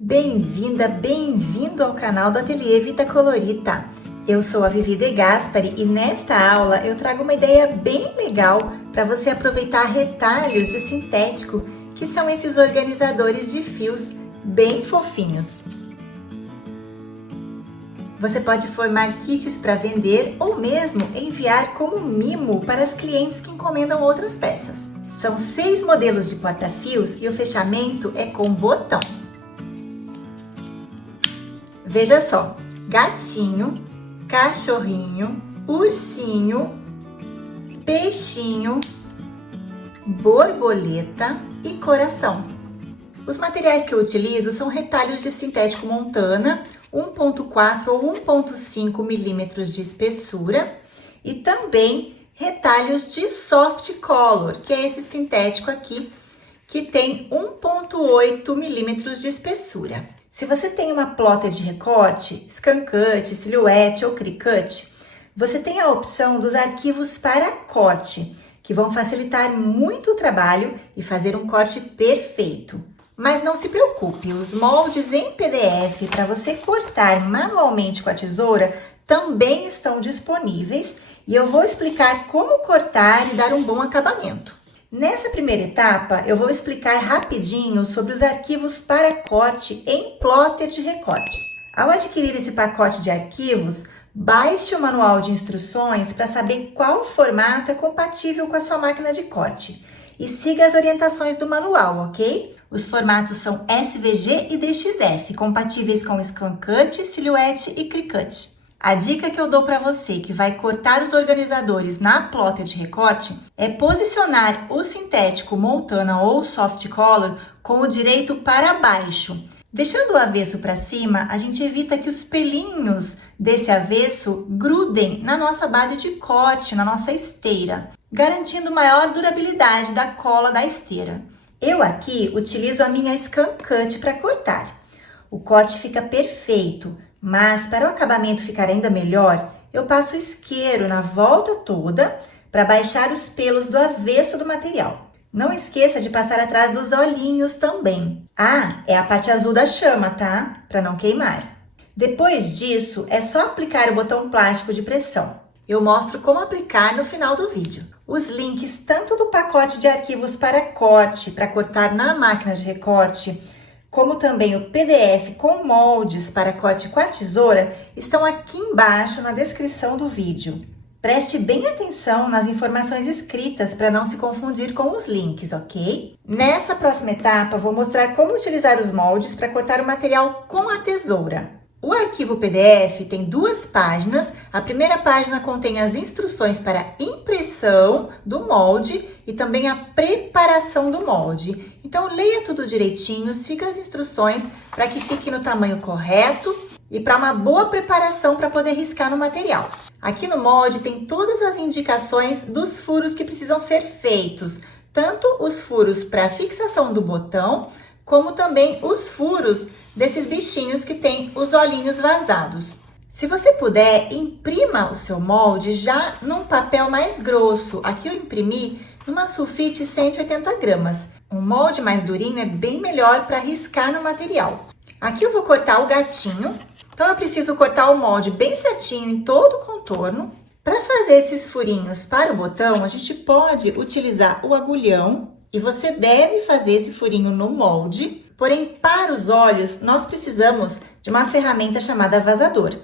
Bem-vinda, bem-vindo ao canal do Ateliê Vita Colorita. Eu sou a Vivi De Gaspari e nesta aula eu trago uma ideia bem legal para você aproveitar retalhos de sintético, que são esses organizadores de fios bem fofinhos. Você pode formar kits para vender ou mesmo enviar como mimo para as clientes que encomendam outras peças. São 6 modelos de porta-fios e o fechamento é com botão. Veja só, gatinho, cachorrinho, ursinho, peixinho, borboleta e coração. Os materiais que eu utilizo são retalhos de sintético montana, 1,4 ou 1,5 milímetros de espessura e também retalhos de soft color, que é esse sintético aqui, que tem 1,8 milímetros de espessura. Se você tem uma plotter de recorte, scan cut, silhouette ou cricut, você tem a opção dos arquivos para corte, que vão facilitar muito o trabalho e fazer um corte perfeito. Mas não se preocupe, os moldes em PDF para você cortar manualmente com a tesoura também estão disponíveis e eu vou explicar como cortar e dar um bom acabamento. Nessa primeira etapa, eu vou explicar rapidinho sobre os arquivos para corte em plotter de recorte. Ao adquirir esse pacote de arquivos, baixe o manual de instruções para saber qual formato é compatível com a sua máquina de corte. E siga as orientações do manual, ok? Os formatos são SVG e DXF, compatíveis com Scan Cut, Silhouette e Cricut. A dica que eu dou para você que vai cortar os organizadores na plotter de recorte é posicionar o sintético montana ou soft color com o direito para baixo. Deixando o avesso para cima, a gente evita que os pelinhos desse avesso grudem na nossa base de corte, na nossa esteira, garantindo maior durabilidade da cola da esteira. Eu aqui utilizo a minha Scan Cut para cortar. O corte fica perfeito, mas para o acabamento ficar ainda melhor, eu passo isqueiro na volta toda para baixar os pelos do avesso do material. Não esqueça de passar atrás dos olhinhos também. Ah, é a parte azul da chama, tá? Para não queimar. Depois disso, é só aplicar o botão plástico de pressão. Eu mostro como aplicar no final do vídeo. Os links tanto do pacote de arquivos para corte, para cortar na máquina de recorte, como também o PDF com moldes para corte com a tesoura, estão aqui embaixo na descrição do vídeo. Preste bem atenção nas informações escritas para não se confundir com os links, ok? Nessa próxima etapa, vou mostrar como utilizar os moldes para cortar o material com a tesoura. O arquivo PDF tem 2 páginas. A primeira página contém as instruções para impressão do molde e também a preparação do molde. Então, leia tudo direitinho, siga as instruções para que fique no tamanho correto e para uma boa preparação para poder riscar no material. Aqui no molde tem todas as indicações dos furos que precisam ser feitos, tanto os furos para fixação do botão, como também os furos desses bichinhos que tem os olhinhos vazados. Se você puder, imprima o seu molde já num papel mais grosso. Aqui eu imprimi numa sulfite 180 gramas. Um molde mais durinho é bem melhor para riscar no material. Aqui eu vou cortar o gatinho. Então eu preciso cortar o molde bem certinho em todo o contorno. Para fazer esses furinhos para o botão, a gente pode utilizar o agulhão. E você deve fazer esse furinho no molde, porém, para os olhos, nós precisamos de uma ferramenta chamada vazador.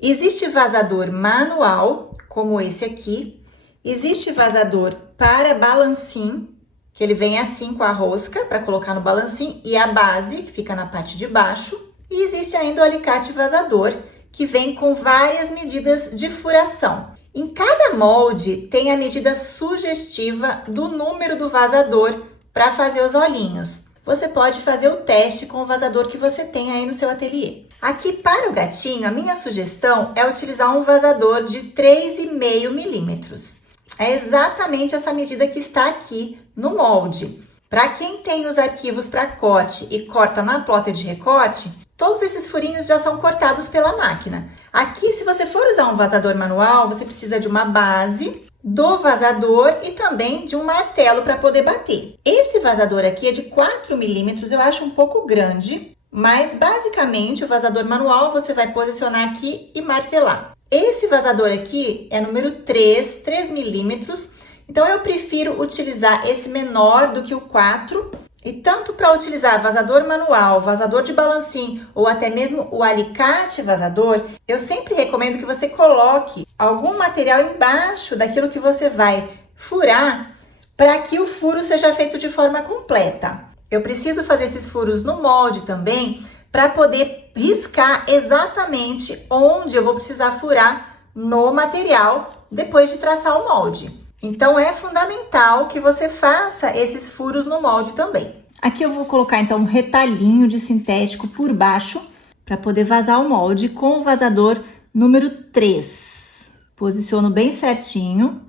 Existe vazador manual, como esse aqui. Existe vazador para balancim, que ele vem assim com a rosca, para colocar no balancim, e a base, que fica na parte de baixo. E existe ainda o alicate vazador, que vem com várias medidas de furação. Em cada molde tem a medida sugestiva do número do vazador para fazer os olhinhos. Você pode fazer o teste com o vazador que você tem aí no seu ateliê. Aqui para o gatinho, a minha sugestão é utilizar um vazador de 3,5 milímetros. É exatamente essa medida que está aqui no molde. Para quem tem os arquivos para corte e corta na plotter de recorte, todos esses furinhos já são cortados pela máquina. Aqui, se você for usar um vazador manual, você precisa de uma base, do vazador e também de um martelo para poder bater. Esse vazador aqui é de 4 milímetros, eu acho um pouco grande, mas basicamente o vazador manual você vai posicionar aqui e martelar. Esse vazador aqui é número 3 milímetros, então eu prefiro utilizar esse menor do que o 4. E tanto para utilizar vazador manual, vazador de balancim ou até mesmo o alicate vazador, eu sempre recomendo que você coloque algum material embaixo daquilo que você vai furar para que o furo seja feito de forma completa. Eu preciso fazer esses furos no molde também para poder riscar exatamente onde eu vou precisar furar no material depois de traçar o molde. Então, é fundamental que você faça esses furos no molde também. Aqui eu vou colocar, então, um retalhinho de sintético por baixo para poder vazar o molde com o vazador número 3. Posiciono bem certinho.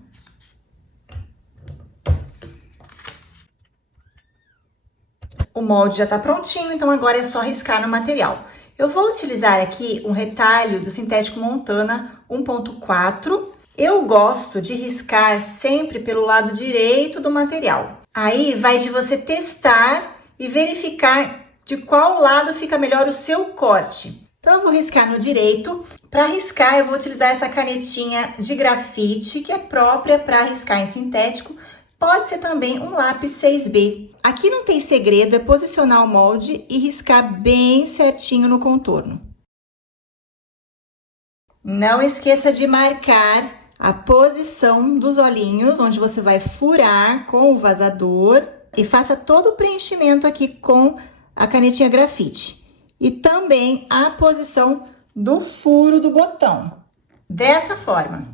O molde já tá prontinho, então agora é só riscar no material. Eu vou utilizar aqui um retalho do Sintético Montana 1.4. Eu gosto de riscar sempre pelo lado direito do material. Aí vai de você testar e verificar de qual lado fica melhor o seu corte. Então, eu vou riscar no direito. Para riscar, eu vou utilizar essa canetinha de grafite, que é própria para riscar em sintético. Pode ser também um lápis 6B. Aqui não tem segredo, é posicionar o molde e riscar bem certinho no contorno. Não esqueça de marcar a posição dos olhinhos, onde você vai furar com o vazador e faça todo o preenchimento aqui com a canetinha grafite. E também a posição do furo do botão, dessa forma.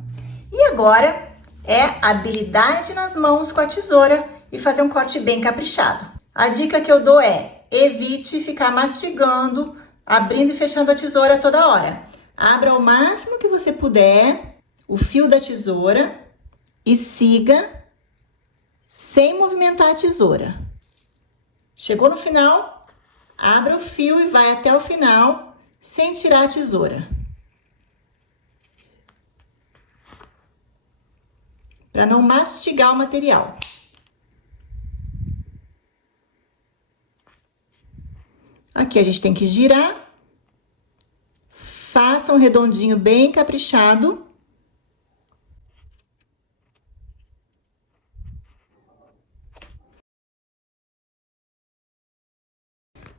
E agora é habilidade nas mãos com a tesoura e fazer um corte bem caprichado. A dica que eu dou é: evite ficar mastigando, abrindo e fechando a tesoura toda hora. Abra o máximo que você puder o fio da tesoura e siga sem movimentar a tesoura. Chegou no final, abra o fio e vai até o final sem tirar a tesoura. Para não mastigar o material. Aqui a gente tem que girar. Faça um redondinho bem caprichado.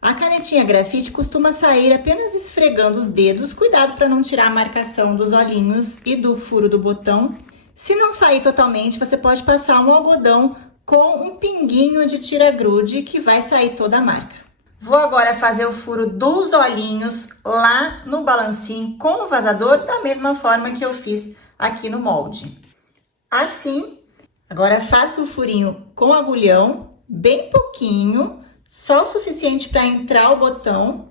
A canetinha grafite costuma sair apenas esfregando os dedos. Cuidado para não tirar a marcação dos olhinhos e do furo do botão. Se não sair totalmente, você pode passar um algodão com um pinguinho de tira-grude que vai sair toda a marca. Vou agora fazer o furo dos olhinhos lá no balancim com o vazador, da mesma forma que eu fiz aqui no molde. Assim, agora faço o furinho com agulhão, bem pouquinho, só o suficiente para entrar o botão.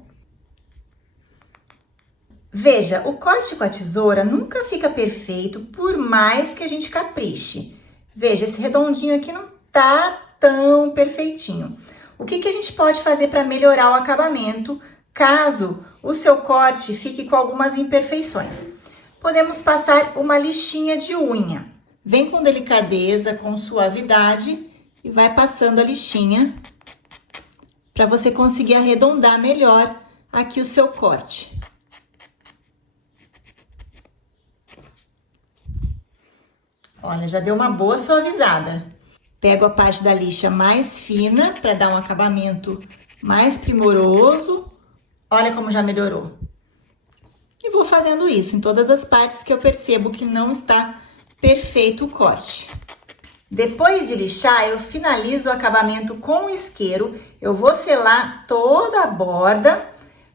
Veja, o corte com a tesoura nunca fica perfeito, por mais que a gente capriche. Veja, esse redondinho aqui não tá tão perfeitinho. O que a gente pode fazer para melhorar o acabamento, caso o seu corte fique com algumas imperfeições? Podemos passar uma lixinha de unha. Vem com delicadeza, com suavidade e vai passando a lixinha para você conseguir arredondar melhor aqui o seu corte. Olha, já deu uma boa suavizada. Pego a parte da lixa mais fina para dar um acabamento mais primoroso. Olha como já melhorou. E vou fazendo isso em todas as partes que eu percebo que não está perfeito o corte. Depois de lixar, eu finalizo o acabamento com o isqueiro. Eu vou selar toda a borda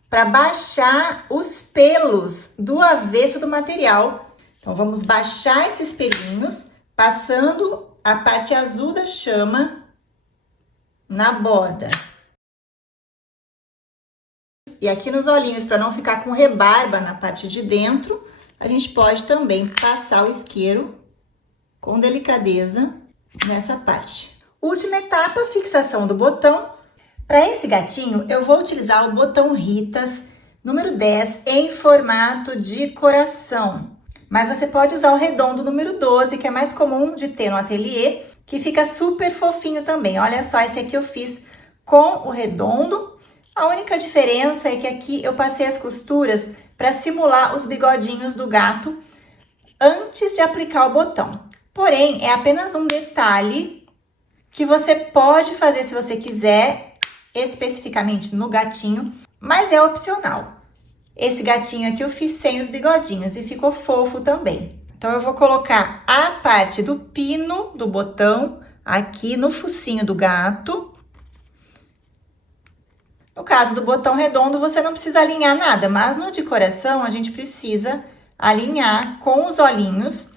para baixar os pelos do avesso do material. Então, vamos baixar esses pelinhos, passando a parte azul da chama na borda. E aqui nos olhinhos, para não ficar com rebarba na parte de dentro, a gente pode também passar o isqueiro com delicadeza nessa parte. Última etapa, fixação do botão. Para esse gatinho, eu vou utilizar o botão Ritas número 10 em formato de coração. Mas você pode usar o redondo número 12, que é mais comum de ter no ateliê, que fica super fofinho também. Olha só, esse aqui eu fiz com o redondo, A única diferença é que aqui eu passei as costuras para simular os bigodinhos do gato antes de aplicar o botão. Porém, é apenas um detalhe que você pode fazer se você quiser, especificamente no gatinho, mas é opcional. Esse gatinho aqui eu fiz sem os bigodinhos e ficou fofo também. Então, eu vou colocar a parte do pino do botão aqui no focinho do gato. No caso do botão redondo, você não precisa alinhar nada, mas no de coração a gente precisa alinhar com os olhinhos.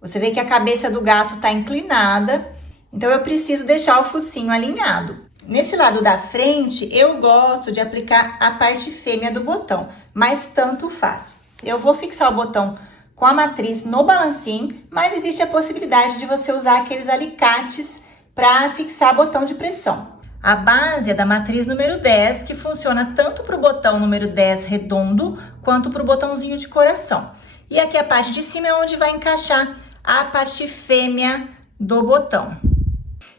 Você vê que a cabeça do gato tá inclinada, então eu preciso deixar o focinho alinhado. Nesse lado da frente, eu gosto de aplicar a parte fêmea do botão, mas tanto faz. Eu vou fixar o botão com a matriz no balancim, mas existe a possibilidade de você usar aqueles alicates para fixar botão de pressão. A base é da matriz número 10, que funciona tanto para o botão número 10 redondo, quanto para o botãozinho de coração. E aqui a parte de cima é onde vai encaixar a parte fêmea do botão.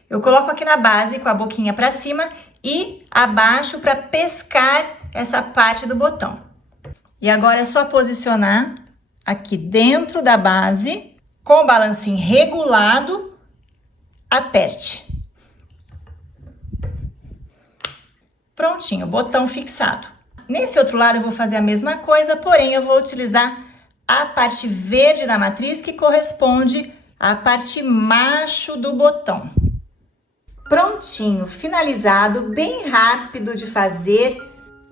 Eu coloco aqui na base com a boquinha para cima e abaixo para pescar essa parte do botão. E agora é só posicionar aqui dentro da base, com o balancim regulado, aperte. Prontinho, botão fixado. Nesse outro lado eu vou fazer a mesma coisa, porém eu vou utilizar a parte verde da matriz, que corresponde à parte macho do botão. Prontinho, finalizado, bem rápido de fazer.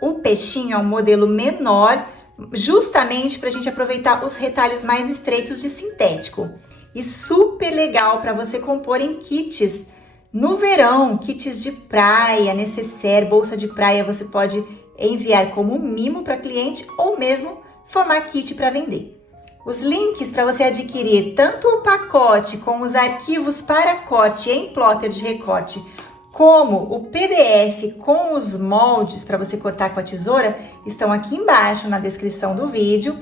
O peixinho é um modelo menor, justamente para a gente aproveitar os retalhos mais estreitos de sintético. E super legal para você compor em kits. No verão, kits de praia, necessaire, bolsa de praia, você pode enviar como mimo para cliente ou mesmo formar kit para vender. Os links para você adquirir tanto o pacote com os arquivos para corte em plotter de recorte, como o PDF com os moldes para você cortar com a tesoura, estão aqui embaixo na descrição do vídeo.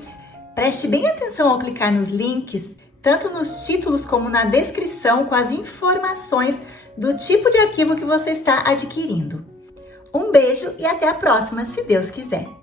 Preste bem atenção ao clicar nos links, tanto nos títulos como na descrição, com as informações do tipo de arquivo que você está adquirindo. Um beijo e até a próxima, se Deus quiser!